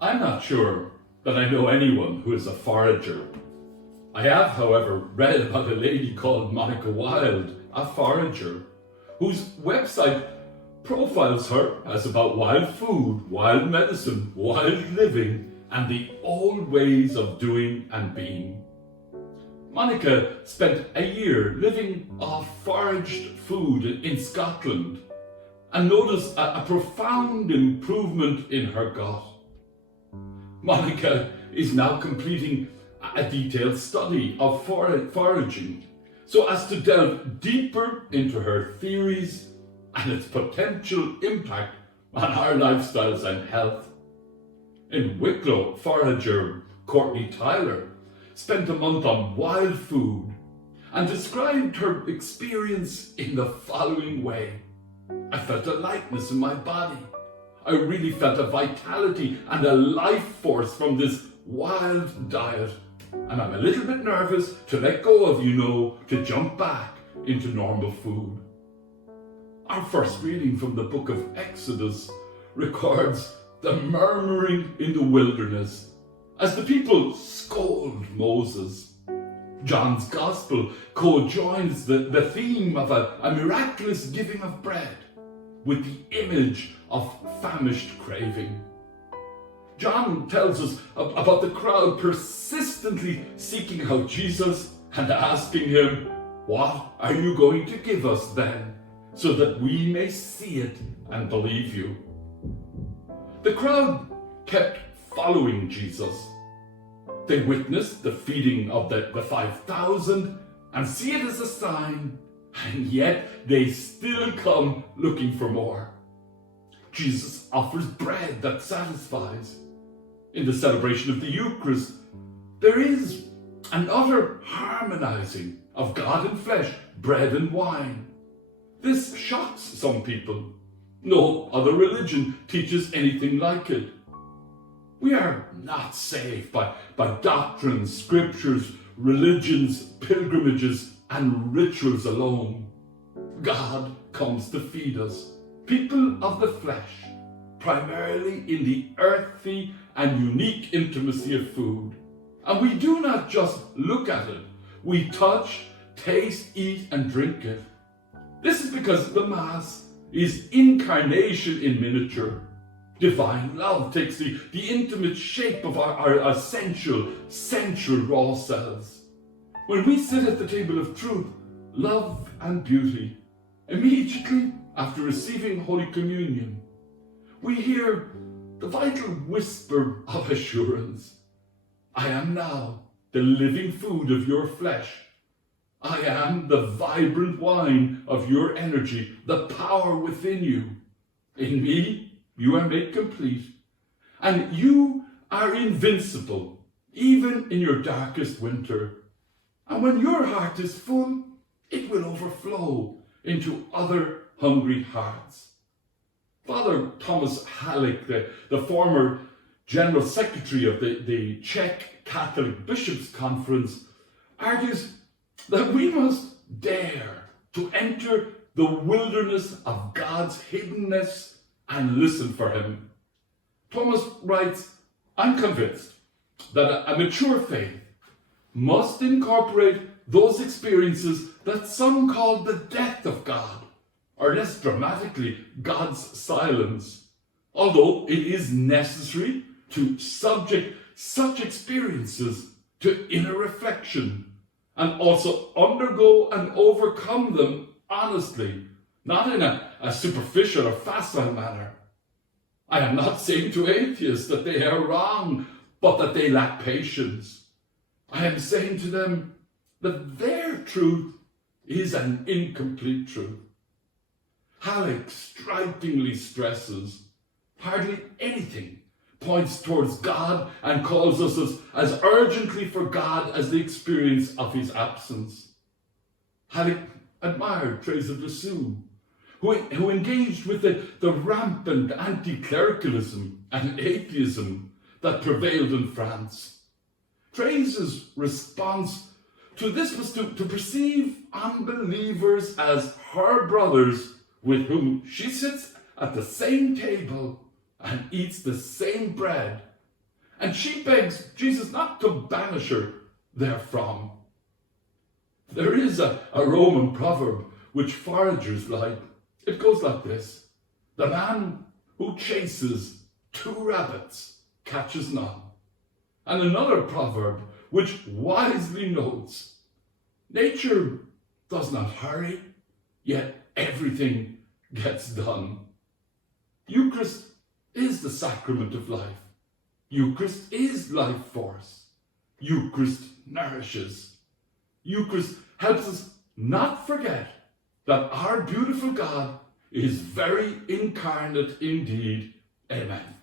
I'm not sure that I know anyone who is a forager. I have, however, read about a lady called Monica Wilde, a forager, whose website profiles her as about wild food, wild medicine, wild living, and the old ways of doing and being. Monica spent a year living off foraged food in Scotland and noticed a profound improvement in her gut. Monica is now completing a detailed study of foraging so as to delve deeper into her theories and its potential impact on our lifestyles and health. In Wicklow, forager Courtney Tyler spent a month on wild food and described her experience in the following way. I felt a lightness in my body. I really felt a vitality and a life force from this wild diet. And I'm a little bit nervous to let go of, to jump back into normal food. Our first reading from the book of Exodus records the murmuring in the wilderness as the people scold Moses. John's Gospel co-joins the theme of a miraculous giving of bread with the image of famished craving. John tells us about the crowd persistently seeking out Jesus and asking him, "What are you going to give us then, so that we may see it and believe you?" The crowd kept following Jesus. They witnessed the feeding of the 5,000 and see it as a sign, and yet they still come looking for more. Jesus offers bread that satisfies. In the celebration of the Eucharist, there is an utter harmonizing of God and flesh, bread and wine. This shocks some people. No other religion teaches anything like it. We are not saved by doctrines, scriptures, religions, pilgrimages, and rituals alone. God comes to feed us, people of the flesh, primarily in the earthy and unique intimacy of food. And we do not just look at it, we touch, taste, eat, and drink it. This is because the Mass is incarnation in miniature. Divine love takes the intimate shape of our essential, central raw selves. When we sit at the table of truth, love, and beauty, immediately after receiving Holy Communion, we hear the vital whisper of assurance. I am now the living food of your flesh. I am the vibrant wine of your energy, the power within you. In me, you are made complete, and you are invincible, even in your darkest winter. And when your heart is full, it will overflow into other hungry hearts. Father Thomas Halleck, the former General Secretary of the Czech Catholic Bishops' Conference, argues that we must dare to enter the wilderness of God's hiddenness and listen for him. Thomas writes, I'm convinced that a mature faith must incorporate those experiences that some call the death of God, or less dramatically, God's silence. Although it is necessary to subject such experiences to inner reflection and also undergo and overcome them honestly, not in a superficial or facile manner. I am not saying to atheists that they are wrong, but that they lack patience. I am saying to them that their truth is an incomplete truth. Halleck strikingly stresses hardly anything points towards God and calls us as urgently for God as the experience of his absence. Halleck admired Teresa de Lisieux, who engaged with the rampant anti-clericalism and atheism that prevailed in France. Teresa's response to this was to perceive unbelievers as her brothers with whom she sits at the same table and eats the same bread And she begs Jesus not to banish her therefrom. There is a Roman proverb which foragers like. It goes like this: the man who chases 2 rabbits catches none. And another proverb which wisely notes, nature does not hurry, yet everything gets done. Eucharist is the sacrament of life. Eucharist is life force. Eucharist nourishes. Eucharist helps us not forget that our beautiful God is very incarnate indeed. Amen.